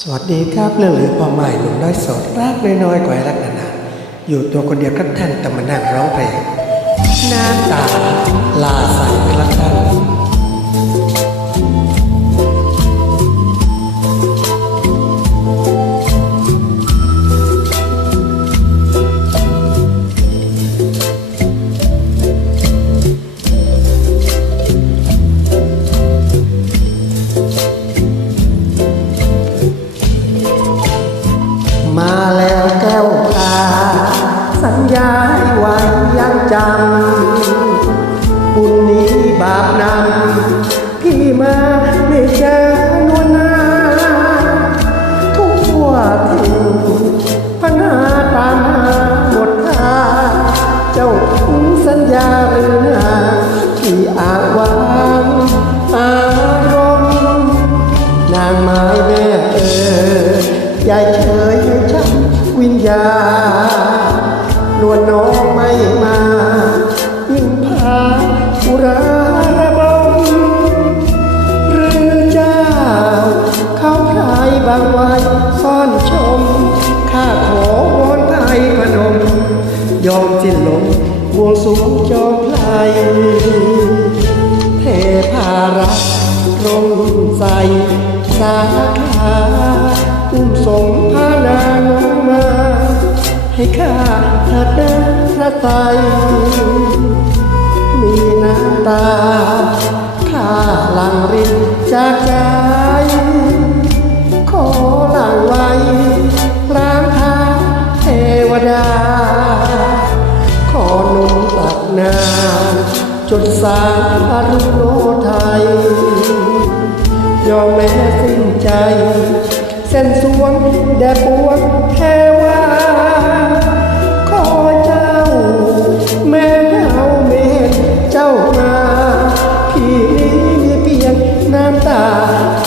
สวัสดีครับเรื่องหรือความหมายหนุ่มน้อยโสดรักน้อยๆกว่ารักนานๆอยู่ตัวคนเดียวครับท่านแต่มานั่งร้องเพลงน้ำตาลาใสครับท่านาให้ไว้ยังจำบุญนี้บาปนำพี่มาไม่เจอนวลนาทุกทั่วทิ่นปัญหาตามหาหมดท่าเจ้าถึงสัญญา นวลน้องไม่มายิ่งพาอุราระบมหรือเจ้า เขาพรายบางไว้ซ่อนชม ข้าขอวอนไทยพนม ยอมสิ้นลมบวงสูงจอมไพลเทพารักร่มใสสาขาอุ้มสมพานางมา ให้ข้าเถิดเดินพระไตมีน้ำตาข้าหลังรินจากใจขอหลังไว้ล้างทางเทวดา ขอหนุนตักนานจนสารอรุโนไทย ยอมแม้สิ้นใจ เส้นสวงแด่ปวงแค่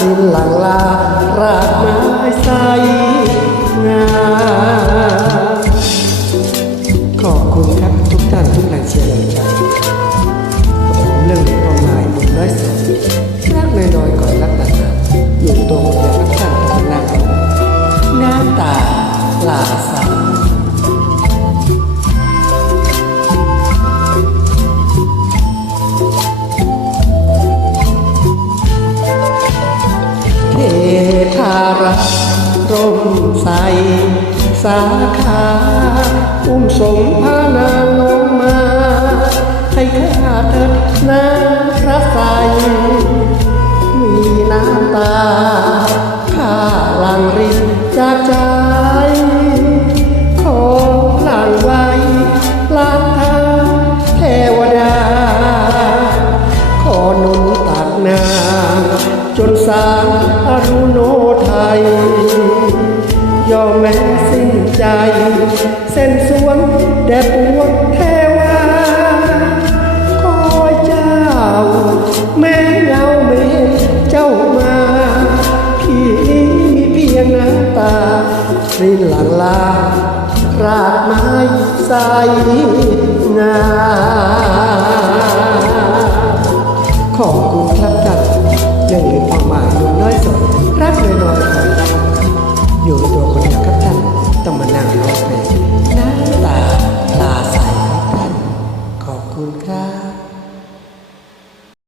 ดินหลังลา รากไม้ใส ใส สาขาอุ้มสมพานางลงมา ให้ข้าเถิดน้ำ ส้นสวงแด่ปวงเทวาขอเจ้า แม่เงาเมนเจ้ามา พี่มีเพียงน้ำตารินหลังลารากไม้ใสงาขอบคุณครับท่านยังมีความหมายนุ่มน้อยสดรักน้อยๆของเราอยู่ตัวคนเดียวครับท่านต้องมานั่ง